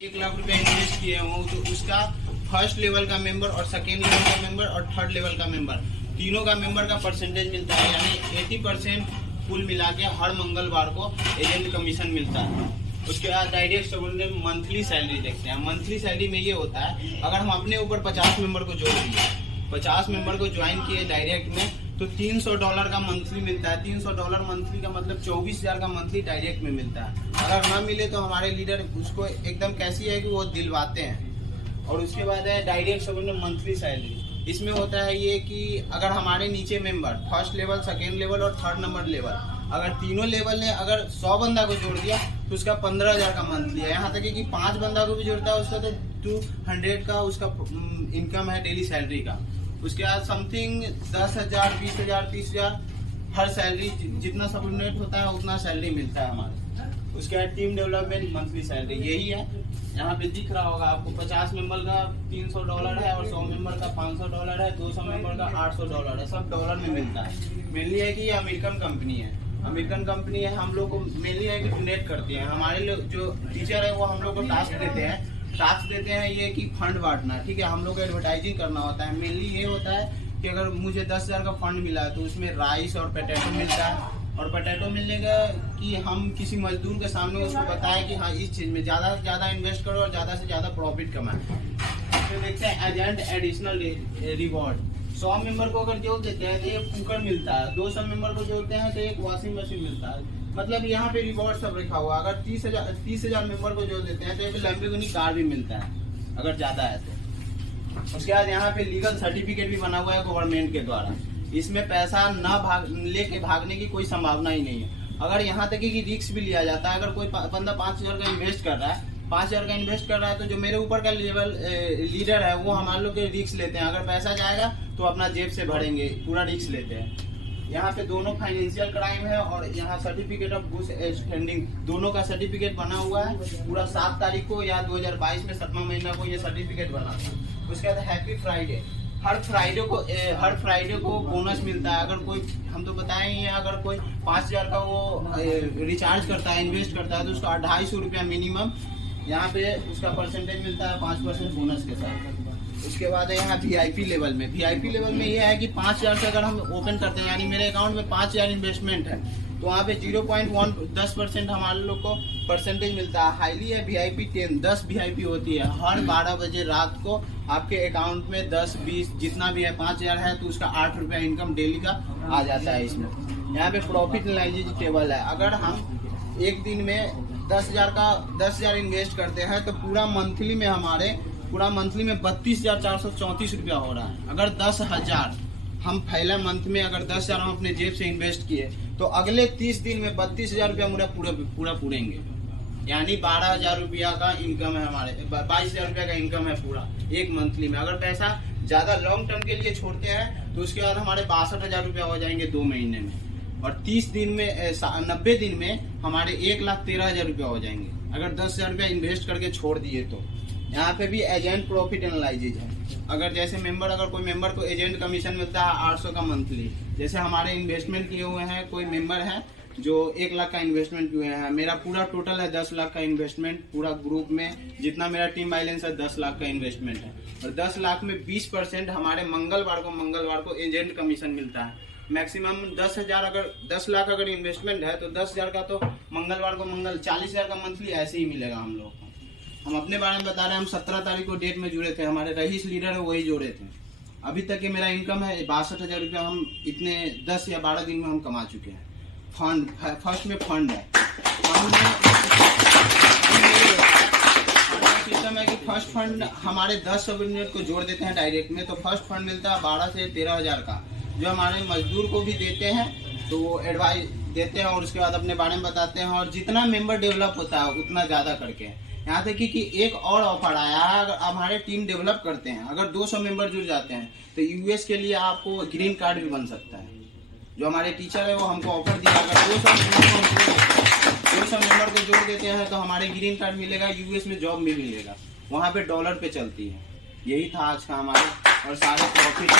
1 लाख रुपया इन्वेस्ट किए हूँ तो उसका फर्स्ट लेवल का मेंबर और सेकेंड लेवल का मेंबर और थर्ड लेवल का मेंबर तीनों का मेंबर का परसेंटेज मिलता है, यानी 80% कुल मिला के हर मंगलवार को एजेंट कमीशन मिलता है। उसके बाद डायरेक्ट सबऑर्डिनेट मंथली सैलरी देखते हैं। मंथली सैलरी में ये होता है, अगर हम अपने ऊपर 50 मेंबर को जोड़ दिए, 50 मेंबर को ज्वाइन किए डायरेक्ट में, तो $300 का मंथली मिलता है। $300 मंथली का मतलब 24,000 का मंथली डायरेक्ट में मिलता है। अगर ना मिले तो हमारे लीडर उसको एकदम कैसी है कि वो दिलवाते हैं। और उसके बाद है डायरेक्ट सबऑर्डिनेट मंथली सैलरी। इसमें होता है ये कि अगर हमारे नीचे member first level, second level और थर्ड नंबर लेवल, अगर तीनों लेवल ने अगर 100 बंदा को जोड़ दिया तो उसका 15,000 का मंथली है। यहाँ तक कि 5 बंदा को भी जोड़ता है उसका तो 200 का उसका इनकम है डेली सैलरी का। उसके बाद समथिंग 10,000, 20,000, 30,000 हर सैलरी जितना सबऑर्डिनेट होता है उतना सैलरी मिलता है हमारे। उसके बाद टीम डेवलपमेंट मंथली सैलरी यही है। यहाँ पे दिख रहा होगा आपको, 50 मेंबर का $300 है और 100 मेंबर का $500 है, 200 मेंबर का $800 है। सब डॉलर में मिलता है। मेनली है कि ये अमेरिकन कंपनी है। अमेरिकन कंपनी है, हम लोग को मेनली है कि डोनेट करती है। हमारे लोग जो टीचर है वो हम लोग को टास्क देते हैं ये कि फंड बांटना, ठीक है। हम लोग को एडवर्टाइजिंग करना होता है। मेनली ये होता है कि अगर मुझे 10,000 का फंड मिला है तो उसमें राइस और पोटैटो मिलता है। और पोटैटो मिलने का कि हम किसी मजदूर के सामने उसको बताएं कि हाँ इस चीज़ में ज़्यादा से ज़्यादा इन्वेस्ट करो और ज़्यादा से ज़्यादा प्रॉफिट कमाएं। तो देखते हैं एजेंट एडिशनल रिवॉर्ड। 100 मेंबर को अगर जोड़ देते हैं तो एक कुकर मिलता है, 200 मेंबर को जोड़ते हैं तो एक वॉशिंग मशीन मिलता है। मतलब यहाँ पे रिवॉर्ड सब रखा हुआ। अगर 30,000 मेंबर को जोड़ देते हैं तो एक लैम्बोर्गिनी कार भी मिलता है अगर ज़्यादा है तो। उसके बाद यहाँ पे लीगल सर्टिफिकेट भी बना हुआ है गवर्नमेंट के द्वारा। इसमें पैसा लेके भागने की कोई संभावना ही नहीं है। अगर यहाँ तक कि रिस्क भी लिया जाता है, अगर कोई बंदा 5,000 का इन्वेस्ट कर रहा है, 5,000 का इन्वेस्ट कर रहा है तो जो मेरे ऊपर का लेवल लीडर है वो हमारे लोग के रिस्क लेते हैं। अगर पैसा जाएगा तो अपना जेब से भरेंगे, पूरा रिस्क लेते हैं। यहाँ पे दोनों फाइनेंशियल क्राइम है और यहाँ सर्टिफिकेट ऑफ गुड स्टैंडिंग दोनों का सर्टिफिकेट बना हुआ है। पूरा 7 तारीख को या 2022 में 7वां महीना को ये सर्टिफिकेट बना था। उसके बाद हैप्पी फ्राइडे। हर फ्राइडे को बोनस मिलता है। अगर कोई, हम तो बताएं ही, अगर कोई 5,000 का वो रिचार्ज करता है, इन्वेस्ट करता है तो उसका 250 रुपया मिनिमम यहाँ पे उसका परसेंटेज मिलता है 5% बोनस के साथ। उसके बाद है यहाँ VIP लेवल में। VIP लेवल में ये है कि 5,000 से अगर हम ओपन करते हैं, यानी मेरे अकाउंट में 5,000 इन्वेस्टमेंट है तो वहाँ पे 0.10% हमारे लोग को परसेंटेज मिलता है। हाईली है VIP 10 VIP होती है। हर 12 बजे रात को आपके अकाउंट में 10, 20 जितना भी है 5,000 है तो उसका 8 रुपया इनकम डेली का आ जाता है इसमें। यहाँ पे प्रॉफिट एनालिसिस टेबल है। अगर हम एक दिन में 10,000 इन्वेस्ट करते हैं तो पूरा मंथली में 32,434 रुपया हो रहा है। अगर 10,000 हम पहले मंथ में अगर 10,000 हम अपने जेब से इन्वेस्ट किए तो अगले 30 दिन में 32,000 रुपया पूरा पूरेंगे, यानी 12,000 रुपया का इनकम है हमारे, 22,000 रुपया का इनकम है पूरा एक मंथली में। अगर पैसा ज्यादा लॉन्ग टर्म के लिए छोड़ते हैं तो उसके बाद हमारे 62,000 रुपया हो जाएंगे 2 महीने में। और 30 दिन में 90 दिन में हमारे 1,13,000 रुपया हो जाएंगे अगर 10,000 रुपया इन्वेस्ट करके छोड़ दिए तो। यहाँ पे भी एजेंट प्रॉफिट एनालिसिस है। अगर जैसे कोई मेंबर को एजेंट कमीशन मिलता है 800 का मंथली। जैसे हमारे इन्वेस्टमेंट किए हुए हैं, कोई मेंबर है जो 1 लाख का इन्वेस्टमेंट किए हैं, मेरा पूरा टोटल है 10 लाख का इन्वेस्टमेंट। पूरा ग्रुप में जितना मेरा टीम बैलेंस है 10 लाख का इन्वेस्टमेंट है। और 10 लाख में 20% हमारे मंगलवार को एजेंट कमीशन मिलता है। मैक्सिमम 10,000 अगर 10 लाख अगर इन्वेस्टमेंट है तो 10,000 का तो मंगलवार को 40,000 का मंथली ऐसे ही मिलेगा हम लोग को। हम अपने बारे में बता रहे हैं, हम 17 तारीख को डेट में जुड़े थे, हमारे रईस लीडर है वही जोड़े थे। अभी तक के मेरा इनकम है 62,000 रुपया। हम इतने 10 या 12 दिन में हम कमा चुके हैं। फर्स्ट में फंड है। सिस्टम है कि फर्स्ट फंड हमारे 10 सबऑर्डिनेट को जोड़ देते हैं डायरेक्ट में, तो फर्स्ट फंड मिलता है 12 से 13,000 का, जो हमारे मजदूर को भी देते हैं तो वो एडवाइस देते हैं और उसके बाद अपने बारे में बताते हैं। और जितना मेंबर डेवलप होता है उतना ज़्यादा करके। यहाँ तक कि एक और ऑफर आया है, अगर हमारे टीम डेवलप करते हैं, अगर 200 मेंबर जुड़ जाते हैं तो US के लिए आपको ग्रीन कार्ड भी बन सकता है। जो हमारे टीचर है वो हमको ऑफर दिया, अगर 200 मेंबर को जोड़ देते हैं तो हमारे ग्रीन कार्ड मिलेगा, US में जॉब भी मिलेगा, वहाँ पे डॉलर पे चलती है। यही था आज का हमारे और सारे प्रॉफिट।